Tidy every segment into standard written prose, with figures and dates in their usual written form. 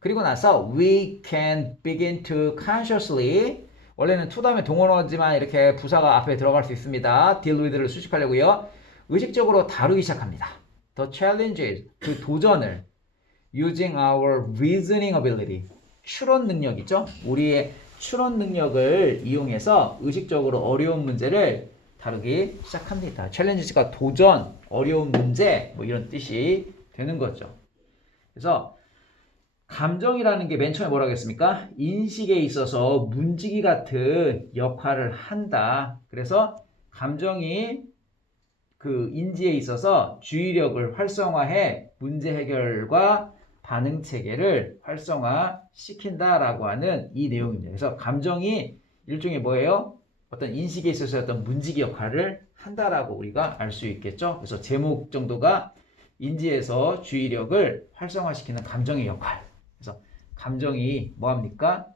그리고 나서 we can begin to consciously 원래는 to 다음에 동원어지만 이렇게 부사가 앞에 들어갈 수 있습니다. deal with를 수식하려고요. 의식적으로 다루기 시작합니다. The challenge is 그 도전을 using our reasoning ability 추론 능력이죠. 우리의 추론 능력을 이용해서 의식적으로 어려운 문제를 다루기 시작합니다. 챌린지가 도전, 어려운 문제 뭐 이런 뜻이 되는 거죠. 그래서 감정이라는 게 맨 처음에 뭐라고 했습니까? 인식에 있어서 문지기 같은 역할을 한다. 그래서 감정이 그 인지에 있어서 주의력을 활성화해 문제 해결과 반응 체계를 활성화시킨다라고 하는 이 내용입니다. 그래서 감정이 일종의 뭐예요? 어떤 인식에 있어서 어떤 문지기 역할을 한다라고 우리가 알 수 있겠죠. 그래서 제목 정도가 인지에서 주의력을 활성화시키는 감정의 역할. 그래서 감정이 뭐합니까?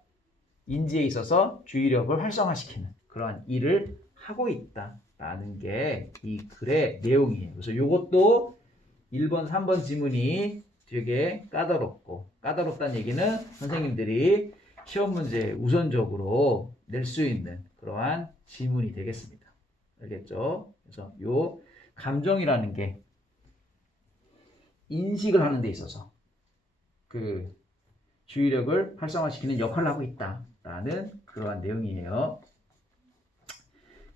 인지에 있어서 주의력을 활성화시키는 그러한 일을 하고 있다라는 게 이 글의 내용이에요. 그래서 이것도 1번, 3번 지문이 되게 까다롭다는 얘기는 선생님들이 시험 문제에 우선적으로 낼 수 있는 그러한 지문이 되겠습니다. 알겠죠? 그래서 요 감정이라는 게 인식을 하는 데 있어서 그 주의력을 활성화시키는 역할을 하고 있다라는 그러한 내용이에요.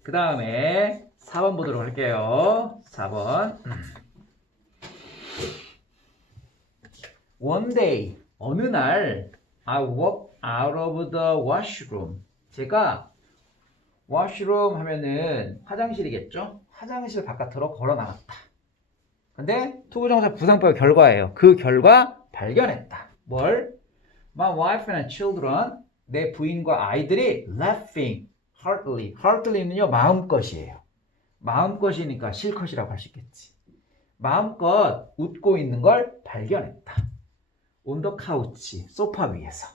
그 다음에 4번 보도록 할게요. 4번. One day, 어느 날 I walked out of the washroom. 제가 washroom 하면은 화장실이겠죠? 화장실 바깥으로 걸어 나갔다. 근데 투부정사 부상법의 결과예요. 그 결과 발견했다. 뭘? My wife and children, 내 부인과 아이들이 laughing heartily. heartly는요 마음껏이에요. 마음껏이니까 실컷이라고 할 수 있겠지. 마음껏 웃고 있는 걸 발견했다. On the couch, 소파 위에서.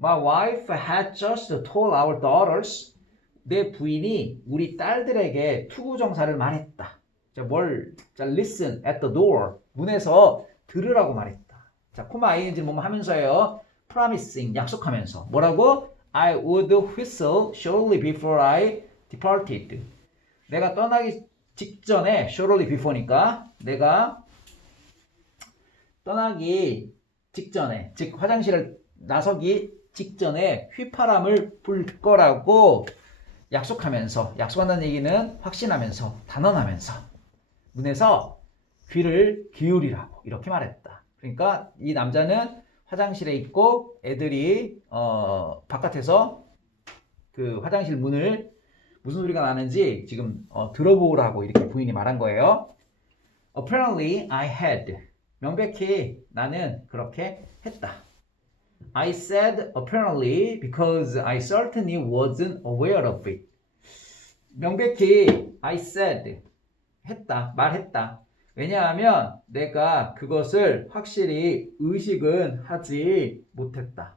My wife had just told our daughters, 내 부인이 우리 딸들에게 투구정사를 말했다. 자, listen at the door, 문에서 들으라고 말했다. 자, 코마 ing는 뭐뭐 하면서요. promising, 약속하면서. 뭐라고? I would whistle shortly before I departed. 내가 떠나기 직전에, shortly before니까, 내가 떠나기 직전에, 즉 화장실을 나서기 직전에 휘파람을 불 거라고 약속하면서, 약속한다는 얘기는 확신하면서, 단언하면서 문에서 귀를 기울이라고 이렇게 말했다. 그러니까 이 남자는 화장실에 있고 애들이 바깥에서 그 화장실 문을 무슨 소리가 나는지 지금 들어보라고 이렇게 부인이 말한 거예요. Apparently I had. 명백히 나는 그렇게 했다. I said apparently because I certainly wasn't aware of it. 명백히 I said 했다, 말했다. 왜냐하면 내가 그것을 확실히 의식은 하지 못했다.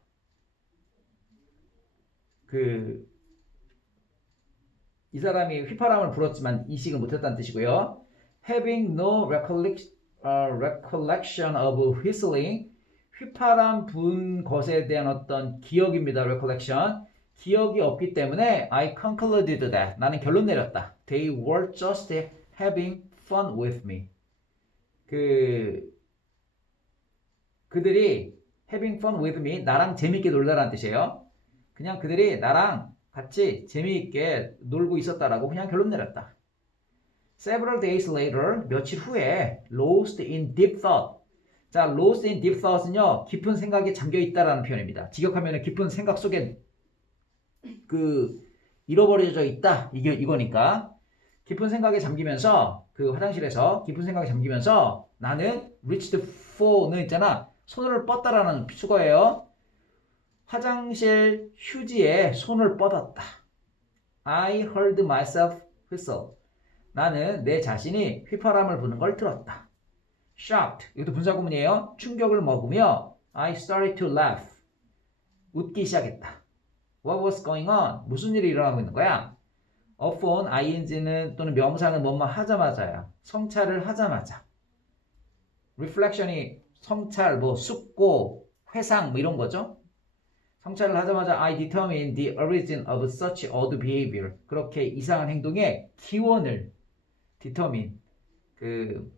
이 사람이 휘파람을 불었지만 이식을 못했다는 뜻이고요. Having no recollection of whistling, 휘파람 분 것에 대한 어떤 기억입니다. recollection. 기억이 없기 때문에 I concluded that. 나는 결론 내렸다. They were just having fun with me. 그들이 having fun with me, 나랑 재밌게 놀다라는 뜻이에요. 그냥 그들이 나랑 같이 재미있게 놀고 있었다라고 그냥 결론 내렸다. Several days later, 며칠 후에 lost in deep thought. 자, lost in deep thought은요, 깊은 생각에 잠겨 있다라는 표현입니다. 직역하면 깊은 생각 속에 잃어버려져 있다. 이거니까. 깊은 생각에 잠기면서 화장실에서 깊은 생각에 잠기면서 나는 reached for는 있잖아. 손을 뻗다라는 수거예요. 화장실 휴지에 손을 뻗었다. I heard myself whistle. 나는 내 자신이 휘파람을 부는 걸 들었다. Shocked. 이것도 분사구문이에요. 충격을 먹으며 I started to laugh. 웃기 시작했다. What was going on? 무슨 일이 일어나고 있는 거야? upon ing는 또는 명사는 뭐뭐 하자마자야. 성찰을 하자마자. reflection이 성찰, 숙고, 회상 뭐 이런 거죠. 성찰을 하자마자 I determine the origin of such odd behavior. 그렇게 이상한 행동의 기원을 determine 그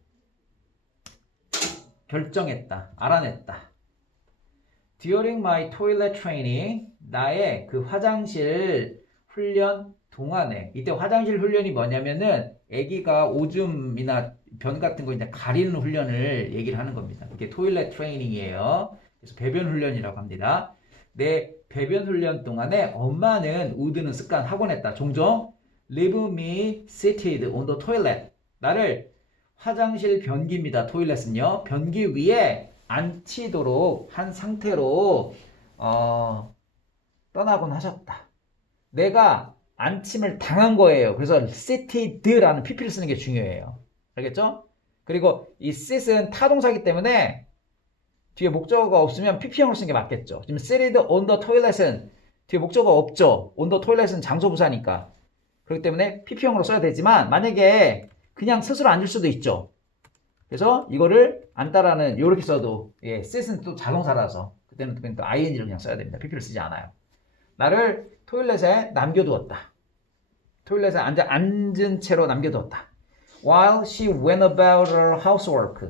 결정했다, 알아냈다. During my toilet training, 나의 그 화장실 훈련 동안에, 이때 화장실 훈련이 뭐냐면은 아기가 오줌이나 변 같은 거 이제 가리는 훈련을 얘기를 하는 겁니다. 그게 토일렛 트레이닝이에요. 그래서 배변 훈련이라고 합니다. 내 배변 훈련 동안에 엄마는 우드는 습관 하곤 했다. 종종 leave me seated on the toilet. 나를 화장실 변기입니다. 토일렛은요. 변기 위에 앉히도록 한 상태로 떠나곤 하셨다. 내가 안침을 당한 거예요. 그래서 seated라는 pp를 쓰는 게 중요해요. 알겠죠? 그리고 이 sit은 타동사기 때문에 뒤에 목적어가 없으면 pp형으로 쓰는 게 맞겠죠. 지금 seated on the toilet은 뒤에 목적어가 없죠. on the toilet은 장소부사니까. 그렇기 때문에 pp형으로 써야 되지만 만약에 그냥 스스로 앉을 수도 있죠. 그래서 이거를 앉다라는 이렇게 써도 sit은 또 자동사라서 그때는 또 ing를 그냥 써야 됩니다. pp를 쓰지 않아요. 나를 토일렛에 남겨두었다. 토일렛에 앉은 채로 남겨두었다. While she went about her housework.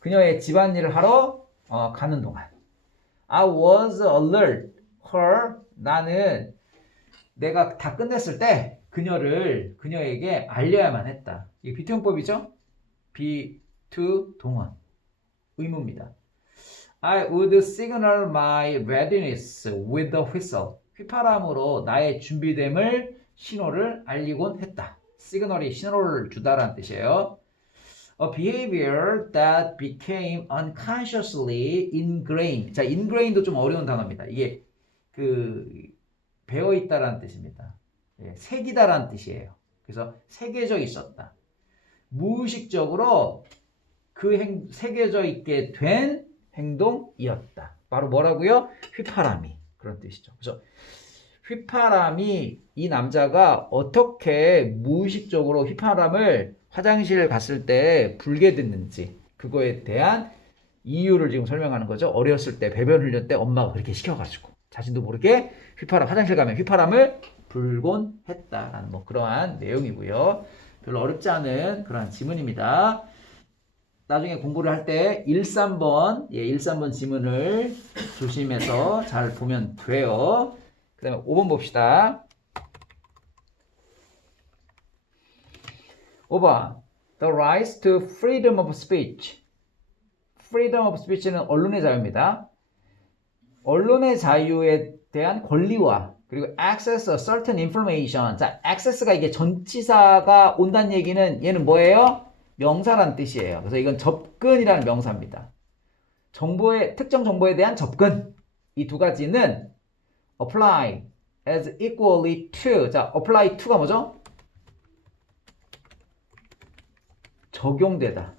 그녀의 집안일을 하러 가는 동안. I was alert. her. 나는 내가 다 끝냈을 때 그녀에게 알려야만 했다. 이게 비투용법이죠? be to 동원. 의무입니다. I would signal my readiness with the whistle. 휘파람으로 나의 준비됨을 신호를 알리곤 했다. 시그널이 신호를 주다라는 뜻이에요. A behavior that became unconsciously ingrained. 자, ingrained도 좀 어려운 단어입니다. 이게 배어 있다라는 뜻입니다. 새기다라는 뜻이에요. 그래서 새겨져 있었다. 무의식적으로 새겨져 있게 된 행동이었다. 바로 뭐라고요? 휘파람이. 그런 뜻이죠. 그래서 휘파람이 이 남자가 어떻게 무의식적으로 휘파람을 화장실 갔을 때 불게 됐는지 그거에 대한 이유를 지금 설명하는 거죠. 어렸을 때 배변 훈련 때 엄마가 그렇게 시켜가지고 자신도 모르게 화장실 가면 휘파람을 불곤 했다라는 뭐 그러한 내용이고요. 별로 어렵지 않은 그러한 지문입니다. 나중에 공부를 할 때 1~3번, 1~3번 지문을 조심해서 잘 보면 돼요. 그 다음에 5번 봅시다. 5번. The right to freedom of speech. freedom of speech는 언론의 자유입니다. 언론의 자유에 대한 권리와 그리고 access a certain information. 자, access가 이게 전치사가 온다는 얘기는 얘는 뭐예요? 명사란 뜻이에요. 그래서 이건 접근이라는 명사입니다. 특정 정보에 대한 접근. 이 두 가지는 apply as equally to. 자, apply to가 뭐죠? 적용되다.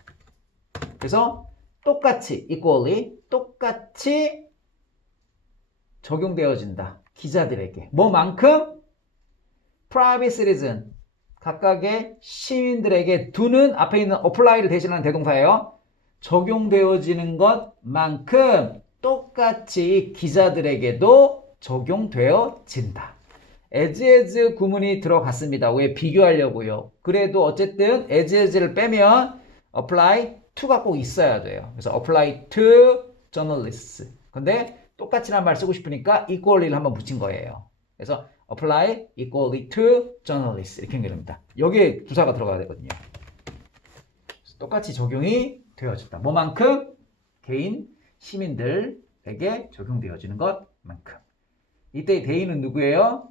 그래서 똑같이 equally 똑같이 적용되어진다. 기자들에게. 뭐만큼? private citizen. 각각의 시민들에게 두는 앞에 있는 apply를 대신하는 대동사예요. 적용되어지는 것만큼 똑같이 기자들에게도 적용되어진다. as 구문이 들어갔습니다. 왜? 비교하려고요. 그래도 어쨌든 as를 빼면 apply to가 꼭 있어야 돼요. 그래서 apply to journalists. 근데 똑같이란 말 쓰고 싶으니까 equally를 한번 붙인 거예요. 그래서 apply equally to journalists 이렇게 연결합니다. 여기에 부사가 들어가야 되거든요. 똑같이 적용이 되어진다. 뭐만큼? 개인 시민들에게 적용되어지는 것만큼. 이때 대의는 누구예요?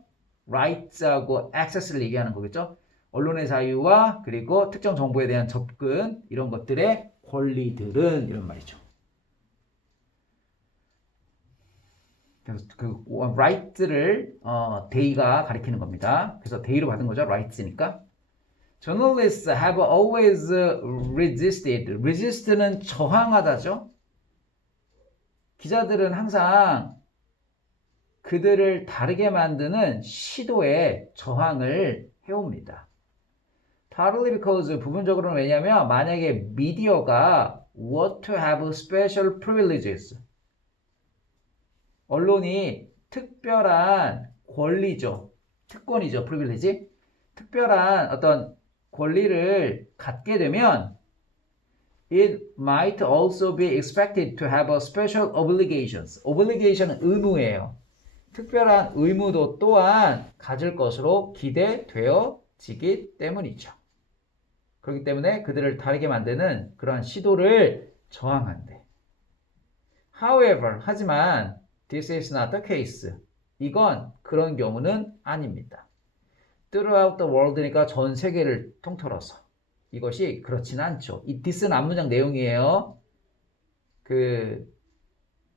rights하고 access를 얘기하는 거겠죠. 언론의 자유와 그리고 특정 정보에 대한 접근 이런 것들의 권리들은 이런 말이죠. 그래서 그 right를 대의가 가리키는 겁니다. 그래서 대의로 받은 거죠. rights니까. Journalists have always resisted. resist는 저항하다죠. 기자들은 항상 그들을 다르게 만드는 시도에 저항을 해옵니다. Partly because 부분적으로는 왜냐하면 만약에 미디어가 were to have special privileges 언론이 특별한 권리죠. 특권이죠. 프리빌리지. 특별한 어떤 권리를 갖게 되면 it might also be expected to have a special obligations. obligation은 의무예요. 특별한 의무도 또한 가질 것으로 기대되어지기 때문이죠. 그렇기 때문에 그들을 다르게 만드는 그러한 시도를 저항한대. However, 하지만 this is not the case. 이건 그런 경우는 아닙니다. Throughout the world니까 전 세계를 통틀어서 이것이 그렇지는 않죠. 이 this는 앞문장 내용이에요. 그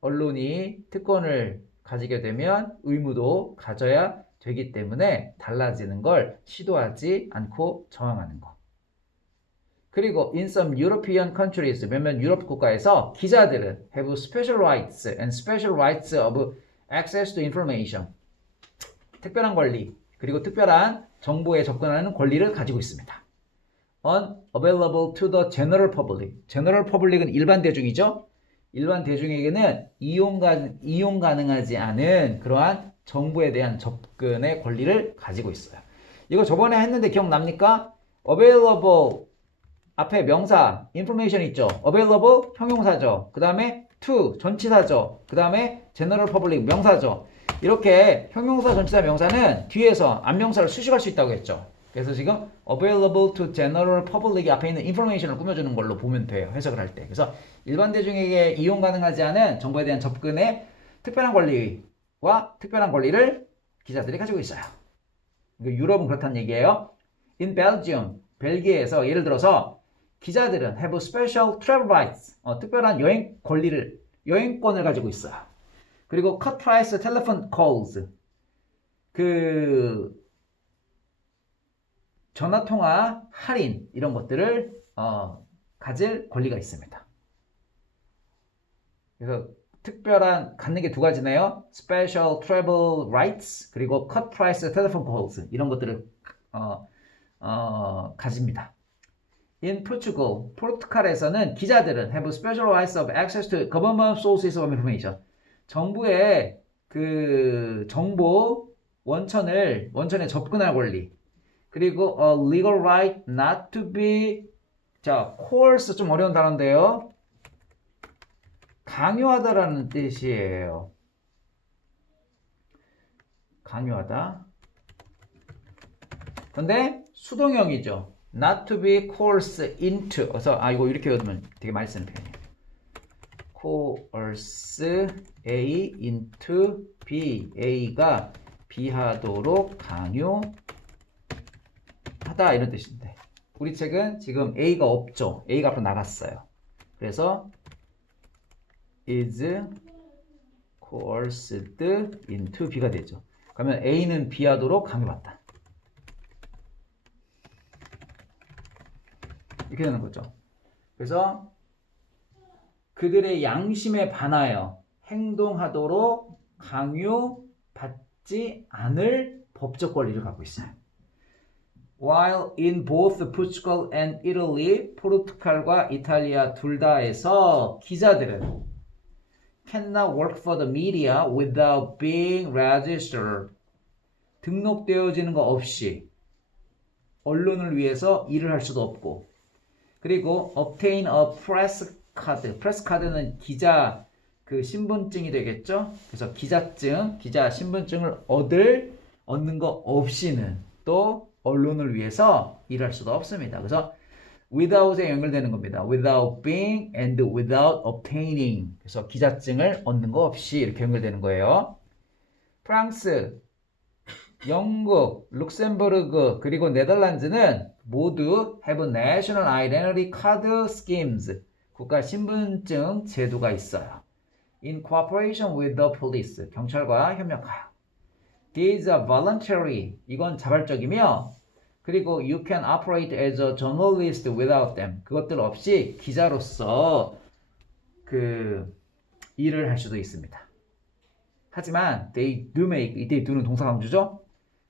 언론이 특권을 가지게 되면 의무도 가져야 되기 때문에 달라지는 걸 시도하지 않고 저항하는 거. 그리고 in some European countries, 몇몇 유럽 국가에서 기자들은 have special rights and special rights of access to information. 특별한 권리, 그리고 특별한 정보에 접근하는 권리를 가지고 있습니다. Unavailable to the general public. general public은 일반 대중이죠. 일반 대중에게는 이용 가능하지 않은 그러한 정보에 대한 접근의 권리를 가지고 있어요. 이거 저번에 했는데 기억납니까? available 앞에 명사 information 있죠. available 형용사죠. 그 다음에 to 전치사죠. 그 다음에 general public 명사죠. 이렇게 형용사, 전치사, 명사는 뒤에서 앞명사를 수식할 수 있다고 했죠. 그래서 지금 available to general public 앞에 있는 information을 꾸며주는 걸로 보면 돼요. 해석을 할 때. 그래서 일반 대중에게 이용 가능하지 않은 정보에 대한 접근의 특별한 권리와 특별한 권리를 기자들이 가지고 있어요. 유럽은 그렇다는 얘기예요. In Belgium, 벨기에에서 예를 들어서 기자들은 have special travel rights, 특별한 여행권을 가지고 있어요. 그리고 cut price telephone calls, 전화통화 할인 이런 것들을 가질 권리가 있습니다. 그래서 특별한 갖는 게 두 가지네요. Special travel rights 그리고 cut price telephone calls 이런 것들을 가집니다. In Portugal, 포르투갈에서는 기자들은 have special rights of access to government sources of information. 정부의 그 정보 원천에 접근할 권리. 그리고 a legal right not to be coerce 좀 어려운 단어인데요. 강요하다라는 뜻이에요. 강요하다. 근데 수동형이죠. not to be coerced into. 그래서 이거 이렇게 외우면 되게 많이 쓰는 표현이에요. coerce A into B. A가 B하도록 강요하다 이런 뜻인데 우리 책은 지금 A가 없죠. A가 앞으로 나갔어요. 그래서 is coerced into B가 되죠. 그러면 A는 B하도록 강요받다. 이렇게 되는 거죠. 그래서 그들의 양심에 반하여 행동하도록 강요받지 않을 법적 권리를 갖고 있어요. While in both Portugal and Italy, 포르투갈과 이탈리아 둘 다에서 기자들은 cannot work for the media without being registered. 등록되어지는 거 없이 언론을 위해서 일을 할 수도 없고 그리고 obtain a press card. press card는 기자 신분증이 되겠죠. 그래서 기자 신분증을 얻는 거 없이는 또 언론을 위해서 일할 수도 없습니다. 그래서 without에 연결되는 겁니다. without being and without obtaining. 그래서 기자증을 얻는 거 없이 이렇게 연결되는 거예요. 프랑스, 영국, 룩셈부르크 그리고 네덜란드는 모두 have national identity card schemes. 국가 신분증 제도가 있어요. In cooperation with the police. 경찰과 협력하여. These are voluntary. 이건 자발적이며 그리고 you can operate as a journalist without them. 그것들 없이 기자로서 일을 할 수도 있습니다. 하지만 they do는 동사 강조죠.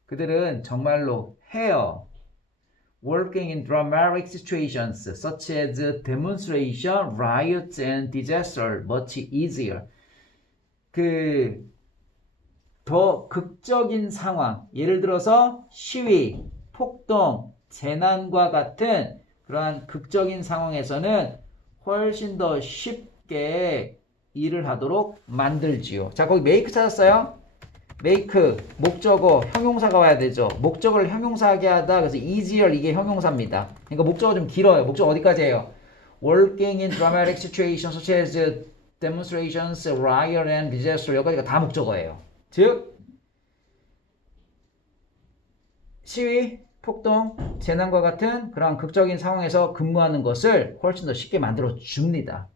그들은 정말로 해요. Working in dramatic situations such as demonstration, riots, and disaster much easier. 더 극적인 상황, 예를 들어서 시위, 폭동, 재난과 같은 그러한 극적인 상황에서는 훨씬 더 쉽게 일을 하도록 만들지요. 자, 거기 make 찾았어요? make, 목적어, 형용사가 와야 되죠. 목적어를 형용사하게 하다. 그래서 easier 이게 형용사입니다. 그러니까 목적어 좀 길어요. 목적어 어디까지예요? Working in dramatic situations such as demonstrations, riot and disaster 여기까지가 다 목적어예요. 즉 시위, 폭동, 재난과 같은 그런 극적인 상황에서 근무하는 것을 훨씬 더 쉽게 만들어 줍니다.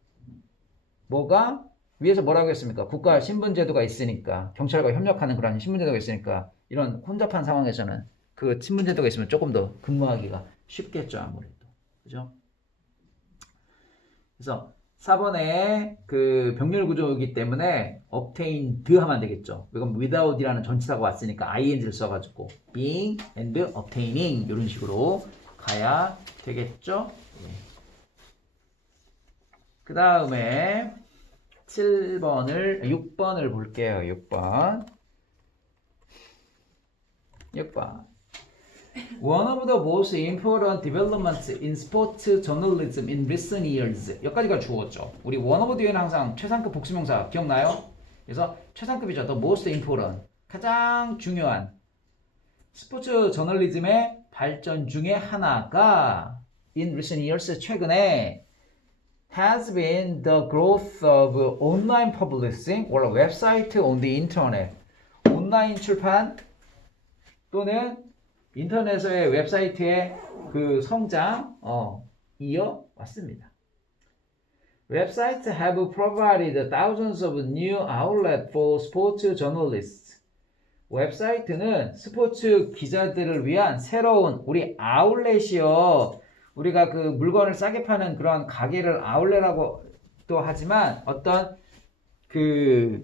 뭐가? 위에서 뭐라고 했습니까? 국가 신분제도가 있으니까 경찰과 협력하는 그런 신분제도가 있으니까 이런 혼잡한 상황에서는 그 신분제도가 있으면 조금 더 근무하기가 쉽겠죠 아무래도. 그죠? 그래서 4번에 그 병렬 구조이기 때문에 obtained 하면 되겠죠. 이건 without이라는 전치사가 왔으니까 ing를 써가지고 being and obtaining 이런 식으로 가야 되겠죠. 예. 그 다음에 6번을 볼게요. 6번. One of the most important developments in sports journalism in recent years. 여기까지가 주어죠. 우리 one of 뒤에는 항상 최상급 복수명사 기억나요? 그래서 최상급이죠. The most important. 가장 중요한 스포츠 저널리즘의 발전 중에 하나가 in recent years 최근에 has been the growth of online publishing or website on the internet. 온라인 출판 또는 인터넷의 웹사이트의 그 성장 이어왔습니다. Websites have provided thousands of new outlets for sports journalists. 웹사이트는 스포츠 기자들을 위한 새로운 우리 아울렛이요. 우리가 그 물건을 싸게 파는 그런 가게를 아울렛이라고도 하지만 어떤 그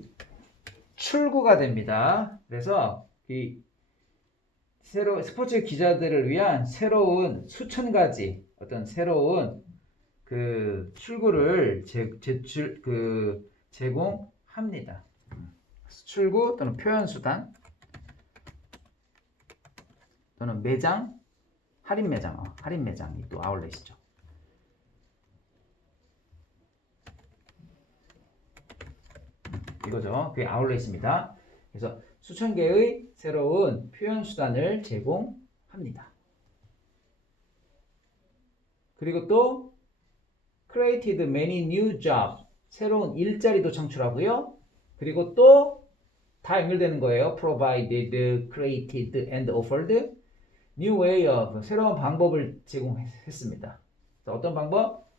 출구가 됩니다. 그래서 이 스포츠 기자들을 위한 새로운 수천 가지 어떤 새로운 그 출구를 제공합니다. 출구 또는 표현 수단 또는 매장, 할인 매장이 또 아울렛이죠. 이거죠. 그게 아울렛입니다. 그래서 수천 개의 새로운 표현 수단을 제공합니다. 그리고 또 created many new jobs, 새로운 일자리도 창출하고요. 그리고 또 다 연결되는 거예요. provided, created, and offered new way of, 새로운 방법을 제공했습니다. 어떤 방법?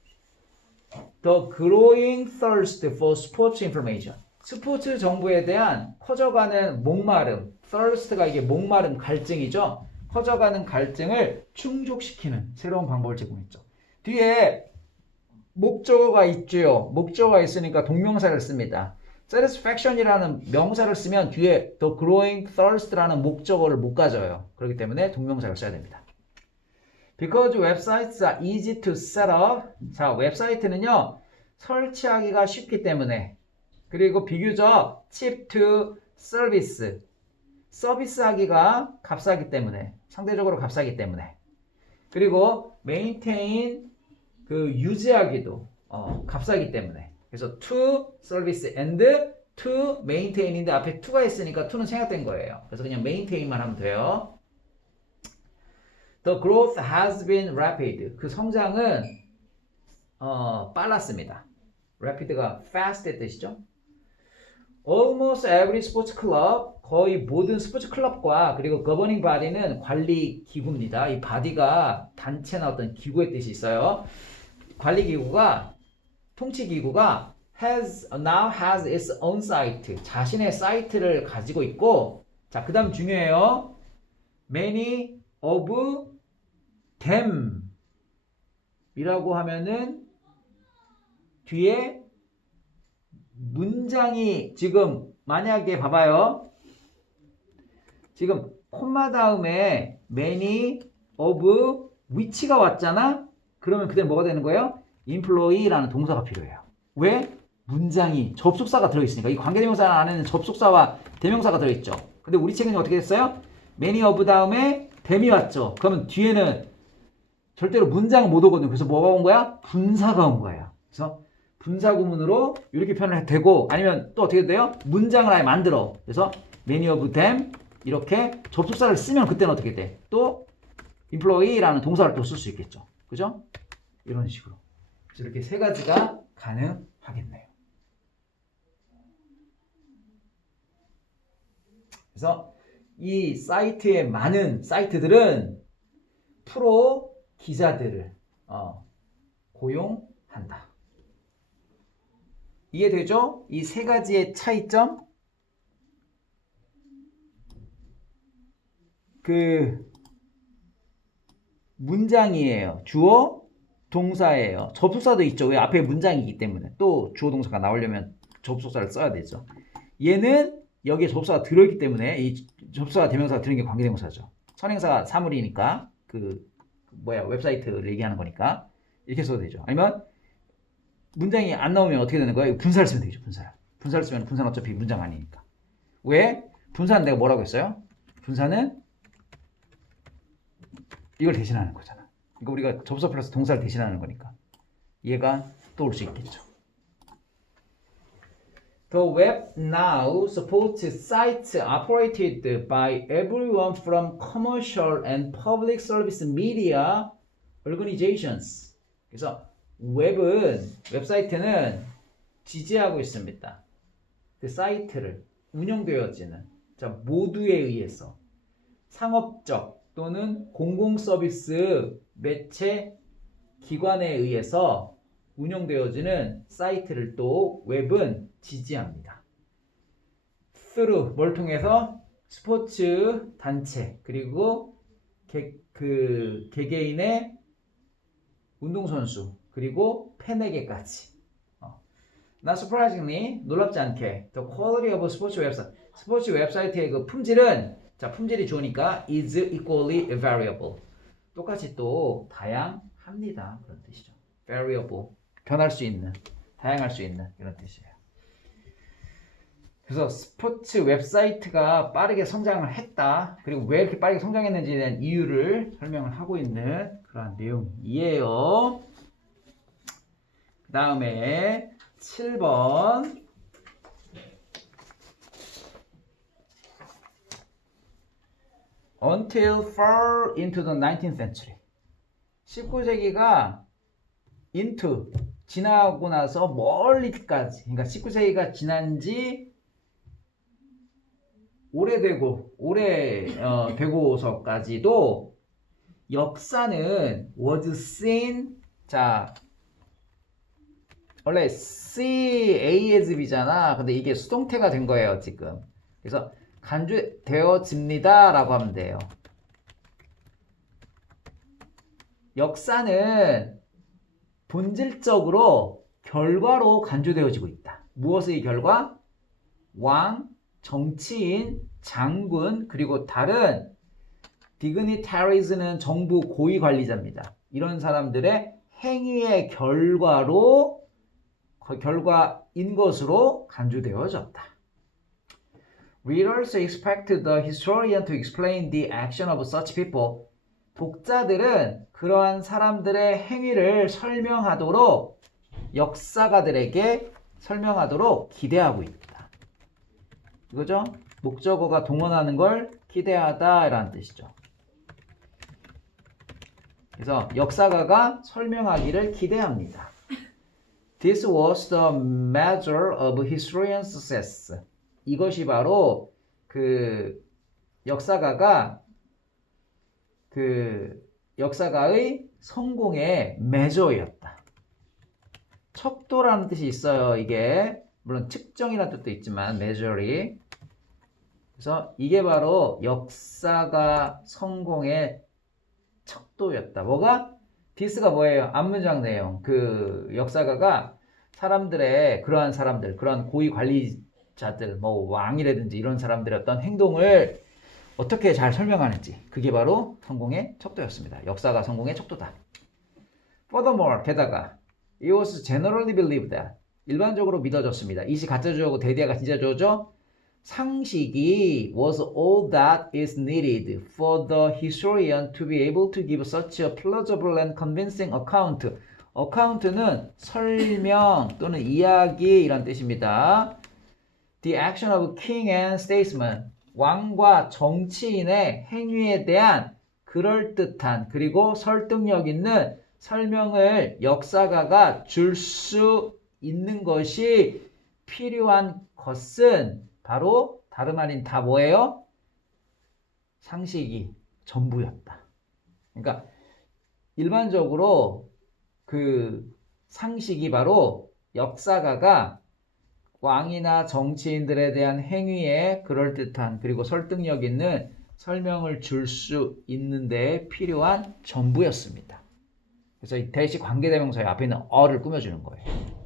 The growing thirst for sports information. 스포츠 정보에 대한 커져가는 목마름, thirst가 이게 목마름, 갈증이죠. 커져가는 갈증을 충족시키는 새로운 방법을 제공했죠. 뒤에 목적어가 있죠. 목적어가 있으니까 동명사를 씁니다. satisfaction이라는 명사를 쓰면 뒤에 the growing thirst라는 목적어를 못 가져요. 그렇기 때문에 동명사를 써야 됩니다. Because websites are easy to set up. 자, 웹사이트는요, 설치하기가 쉽기 때문에, 그리고 비교적 cheap to service, 서비스하기가 값싸기 때문에, 상대적으로 값싸기 때문에, 그리고 maintain, 그 유지하기도 값싸기 때문에. 그래서 to service and to maintain인데 앞에 to가 있으니까 to는 생략된 거예요. 그래서 그냥 maintain만 하면 돼요. The growth has been rapid. 그 성장은 빨랐습니다. rapid가 fast의 뜻이죠. Almost every sports club, 거의 모든 스포츠 클럽과 그리고 governing body는 관리 기구입니다. 이 body가 단체나 어떤 기구의 뜻이 있어요. 관리 기구가, 통치 기구가 now has its own site. 자신의 사이트를 가지고 있고, 자, 그 다음 중요해요. Many of them 이라고 하면은 뒤에 문장이 지금 만약에 봐봐요. 지금 콤마 다음에 many of which가 왔잖아? 그러면 그대로 뭐가 되는 거예요? employee라는 동사가 필요해요. 왜? 문장이 접속사가 들어있으니까 이 관계대명사 안에는 접속사와 대명사가 들어있죠. 근데 우리 책은 어떻게 됐어요? many of 다음에 them이 왔죠. 그러면 뒤에는 절대로 문장 못 오거든요. 그래서 뭐가 온 거야? 분사가 온 거야. 그래서 분사 구문으로 이렇게 표현을 해도 되고 아니면 또 어떻게 돼요? 문장을 아예 만들어. 그래서 many of them 이렇게 접속사를 쓰면 그때는 어떻게 돼? 또 employee라는 동사를 또 쓸 수 있겠죠. 그죠? 이런 식으로. 그래서 이렇게 세 가지가 가능하겠네요. 그래서 이 사이트의 많은 사이트들은 프로 기자들을 고용한다. 이해되죠? 이 세 가지의 차이점? 그 문장이에요. 주어, 동사예요. 접속사도 있죠. 왜? 앞에 문장이기 때문에. 또 주어, 동사가 나오려면 접속사를 써야 되죠. 얘는 여기에 접속사가 들어있기 때문에 이 접속사, 대명사가 들어있는 게 관계대명사죠. 선행사가 사물이니까 웹사이트를 얘기하는 거니까 이렇게 써도 되죠. 아니면 문장이 안 나오면 어떻게 되는 거예요? 분사를 쓰면 되죠. 분사를 쓰면 분사는 어차피 문장 아니니까. 왜? 분사는 내가 뭐라고 했어요? 분사는 이걸 대신하는 거잖아. 그러니까 우리가 접속 플러스 동사를 대신하는 거니까 얘가 또 올 수 있겠죠. The web now supports sites operated by everyone from commercial and public service media organizations. 그래서 웹사이트는 지지하고 있습니다. 그 사이트를 운영되어지는 모두에 의해서 상업적 또는 공공서비스 매체 기관에 의해서 운영되어지는 사이트를 또 웹은 지지합니다. through 뭘 통해서? 스포츠 단체 그리고 개개인의 운동선수 그리고 팬에게까지. Not surprisingly 놀랍지 않게 the quality of 스포츠 웹사이트 스포츠 웹사이트의 그 품질은 품질이 좋으니까 is equally variable 똑같이 또 다양합니다. 그런 뜻이죠. variable 변할 수 있는 다양할 수 있는 이런 뜻이에요. 그래서 스포츠 웹사이트가 빠르게 성장을 했다. 그리고 왜 이렇게 빠르게 성장했는지에 대한 이유를 설명을 하고 있는 그런 내용이에요. 그 다음에 7번 Until far into the 19th century 19세기가 into 지나고 나서 멀리까지 그러니까 19세기가 지난지 되고서까지도 역사는 was seen 원래 C, A as B잖아. 근데 이게 수동태가 된 거예요, 지금. 그래서 간주되어집니다 라고 하면 돼요. 역사는 본질적으로 결과로 간주되어지고 있다. 무엇의 결과? 왕, 정치인, 장군, 그리고 다른 dignitaries는 정부 고위 관리자입니다. 이런 사람들의 행위의 결과인 것으로 간주되어졌다. Readers expect the historian to explain the action of such people. 독자들은 그러한 사람들의 행위를 설명하도록 역사가들에게 설명하도록 기대하고 있다. 이거죠? 목적어가 동원하는 걸 기대하다 라는 뜻이죠. 그래서 역사가가 설명하기를 기대합니다. This was the measure of historians' success. 이것이 바로 그 역사가의 성공의 measure였다. 척도라는 뜻이 있어요. 이게 물론 측정이라는 뜻도 있지만 measure이 그래서 이게 바로 역사가 성공의 척도였다. 뭐가? this가 뭐예요? 앞문장 내용. 그 역사가가 사람들의 그러한 고위 관리자들, 왕이라든지 이런 사람들의 어떤 행동을 어떻게 잘 설명하는지 그게 바로 성공의 척도였습니다. 역사가 성공의 척도다. Furthermore, 게다가 it was generally believed that 일반적으로 믿어졌습니다. 이시 가짜 주어고 대디아가 진짜 주어죠. 상식이 was all that is needed for the historian to be able to give such a plausible and convincing account. account는 설명 또는 이야기 이란 뜻입니다. The action of king and statesman. 왕과 정치인의 행위에 대한 그럴듯한 그리고 설득력 있는 설명을 역사가가 줄 수 있는 것이 필요한 것은 바로 다름 아닌 다 뭐예요? 상식이 전부였다. 그러니까 일반적으로 그 상식이 바로 역사가가 왕이나 정치인들에 대한 행위에 그럴듯한 그리고 설득력 있는 설명을 줄 수 있는 데 필요한 전부였습니다. 그래서 이 대시 관계대명사의 앞에 있는 어를 꾸며주는 거예요.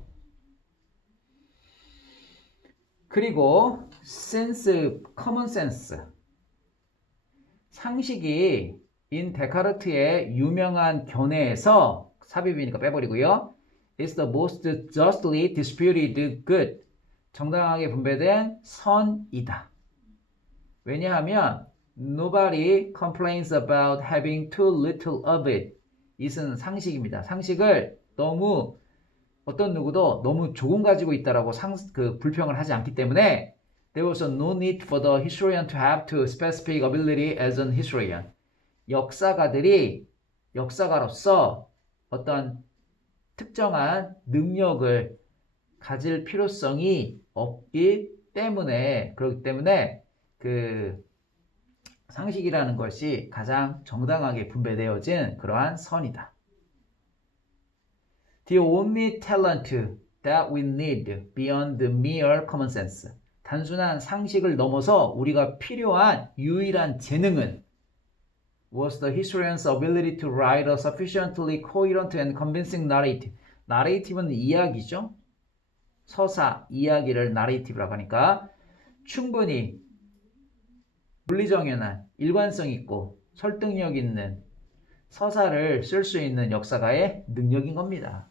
그리고 sense, common sense. 상식이 인 데카르트의 유명한 견해에서 삽입이니까 빼버리고요. It's the most justly disputed good. 정당하게 분배된 선이다. 왜냐하면 nobody complains about having too little of it. 이것은 상식입니다. 상식을 너무 어떤 누구도 너무 조금 가지고 있다라고 불평을 하지 않기 때문에 there was no need for the historian to have to specific ability as an historian. 역사가들이 역사가로서 어떤 특정한 능력을 가질 필요성이 없기 때문에 그렇기 때문에 그 상식이라는 것이 가장 정당하게 분배되어진 그러한 선이다. The only talent that we need beyond the mere common sense. 단순한 상식을 넘어서 우리가 필요한 유일한 재능은 was the historian's ability to write a sufficiently coherent and convincing narrative. narrative는 이야기죠. 서사, 이야기를 narrative라고 하니까 충분히 논리정연한, 일관성 있고 설득력 있는 서사를 쓸 수 있는 역사가의 능력인 겁니다.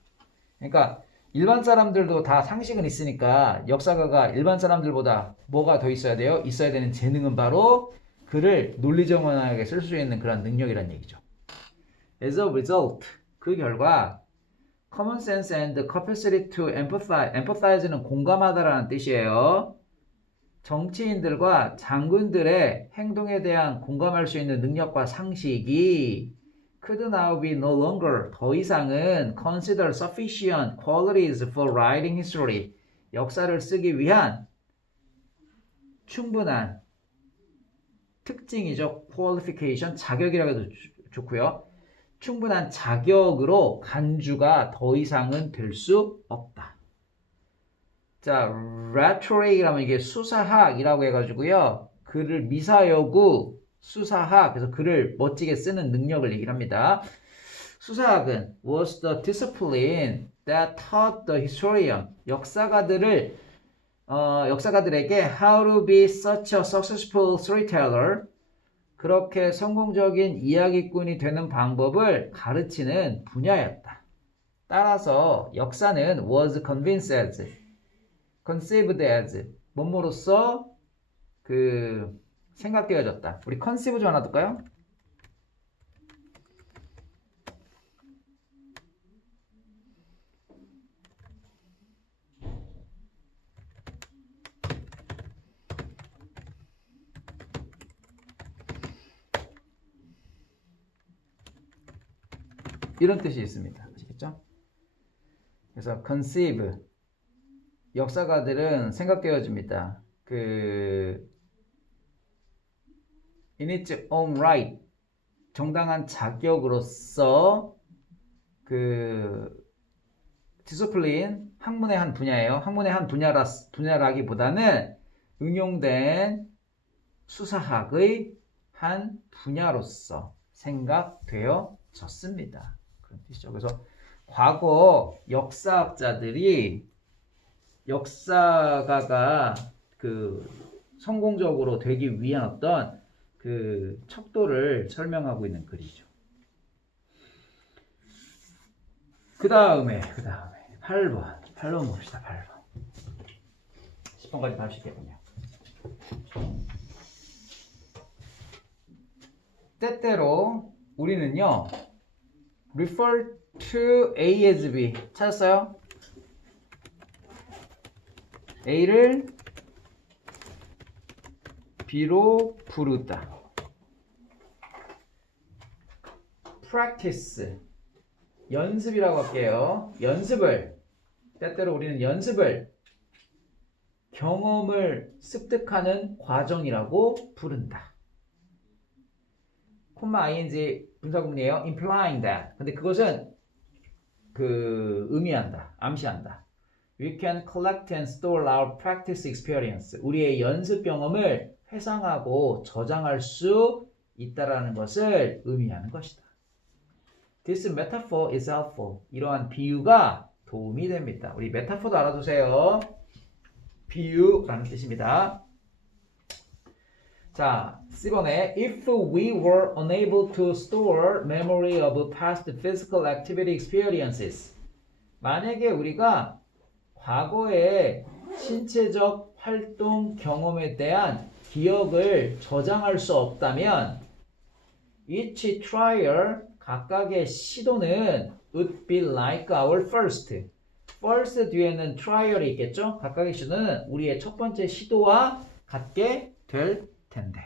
그러니까 일반 사람들도 다 상식은 있으니까 역사가가 일반 사람들보다 뭐가 더 있어야 돼요? 있어야 되는 재능은 바로 글을 논리정연하게 쓸 수 있는 그런 능력이란 얘기죠. As a result, 그 결과 common sense and the capacity to empathize, empathiz는 공감하다라는 뜻이에요. 정치인들과 장군들의 행동에 대한 공감할 수 있는 능력과 상식이 could now be no longer 더 이상은 consider sufficient qualities for writing history 역사를 쓰기 위한 충분한 특징이죠. qualification 자격이라고 해도 좋고요. 충분한 자격으로 간주가 더 이상은 될 수 없다. 자, rhetoric이라면 이게 수사학이라고 해가지고요. 글을 미사여구 수사학, 그래서 글을 멋지게 쓰는 능력을 얘기를 합니다. 수사학은 was the discipline that taught the historian, 역사가들에게 how to be such a successful storyteller, 그렇게 성공적인 이야기꾼이 되는 방법을 가르치는 분야였다. 따라서 역사는 was conceived as 뭐뭐로서 생각되어졌다. 우리 conceive 좀 하나 둘까요? 이런 뜻이 있습니다. 아시겠죠? 그래서 conceive 역사가들은 생각되어집니다. in its own right 정당한 자격으로서 discipline 학문의 한 분야예요. 학문의 한 분야라기보다는 응용된 수사학의 한 분야로서 생각되어졌습니다. 그런 뜻이죠. 그래서 과거 역사학자들이 역사가가 성공적으로 되기 위한 어떤 척도를 설명하고 있는 글이죠. 그 다음에 8번 8번 봅시다. 8번. 10번까지 다 할 수 있겠군요. 때때로 우리는요 refer to A as B 찾았어요? A를 B로 부르다. practice 연습이라고 할게요. 연습을 때때로 우리는 연습을 경험을 습득하는 과정이라고 부른다. 콤마 ing 분사구문이에요. implying that. 근데 그것은 의미한다. 암시한다. We can collect and store our practice experience. 우리의 연습 경험을 회상하고 저장할 수 있다라는 것을 의미하는 것이다. This metaphor is helpful. 이러한 비유가 도움이 됩니다. 우리 메타포도 알아두세요. 비유라는 뜻입니다. 자, 10번에 If we were unable to store memory of past physical activity experiences. 만약에 우리가 과거의 신체적 활동 경험에 대한 기억을 저장할 수 없다면 each trial 각각의 시도는 would be like our first. first 뒤에는 trial이 있겠죠? 각각의 시도는 우리의 첫 번째 시도와 같게 될 텐데.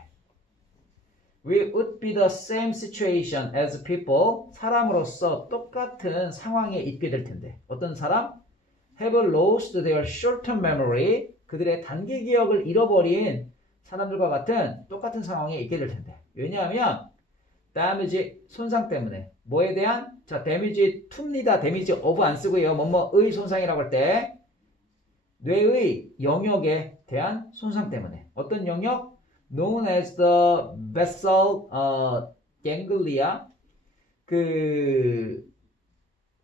We would be the same situation as people. 사람으로서 똑같은 상황에 있게 될 텐데. 어떤 사람? Have lost their short-term memory. 그들의 단기 기억을 잃어버린 사람들과 같은 똑같은 상황에 있게 될 텐데. 왜냐하면 damage 손상 때문에 뭐에 대한 자 damage to입니다. damage of 안 쓰고요. 뭐뭐의 손상이라고 할 때 뇌의 영역에 대한 손상 때문에 어떤 영역? known as the basal ganglia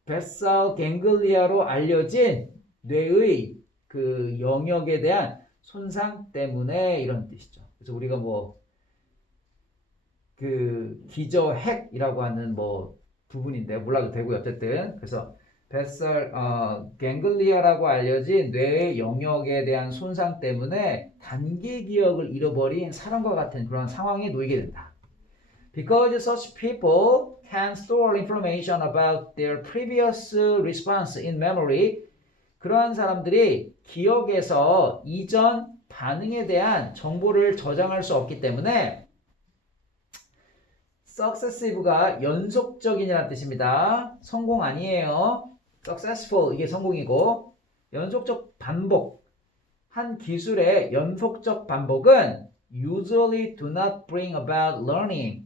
basal ganglia로 알려진 뇌의 영역에 대한 손상 때문에 이런 뜻이죠. 그래서 우리가 기저핵이라고 하는 부분인데 몰라도 되고요. 어쨌든 그래서 basal ganglia라고 알려진 뇌의 영역에 대한 손상 때문에 단기 기억을 잃어버린 사람과 같은 그런 상황에 놓이게 된다. Because such people can store information about their previous response in memory. 그러한 사람들이 기억에서 이전 반응에 대한 정보를 저장할 수 없기 때문에 successive가 연속적인이라는 뜻입니다. 성공 아니에요. successful 이게 성공이고 연속적 반복 한 기술의 연속적 반복은 usually do not bring about learning.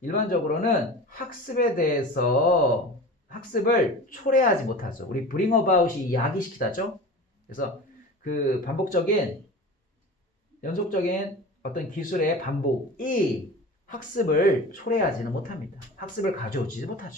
일반적으로는 학습에 대해서 학습을 초래하지 못하죠. 우리 bring about이 야기시키다죠. 그래서 반복적인 연속적인 어떤 기술의 반복이 학습을 초래하지는 못합니다. 학습을 가져오지 못하죠.